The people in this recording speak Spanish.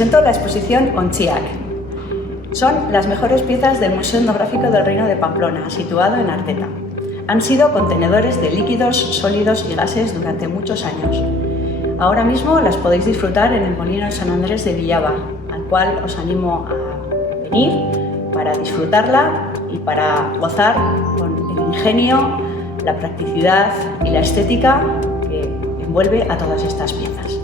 presento la exposición Ontziak. Son las mejores piezas del Museo Etnográfico del Reino de Pamplona, situado en Arteta. Han sido contenedores de líquidos, sólidos y gases durante muchos años. Ahora mismo las podéis disfrutar en el Molino de San Andrés de Villaba, al cual os animo a venir para disfrutarla y para gozar con el ingenio, la practicidad y la estética que envuelve a todas estas piezas.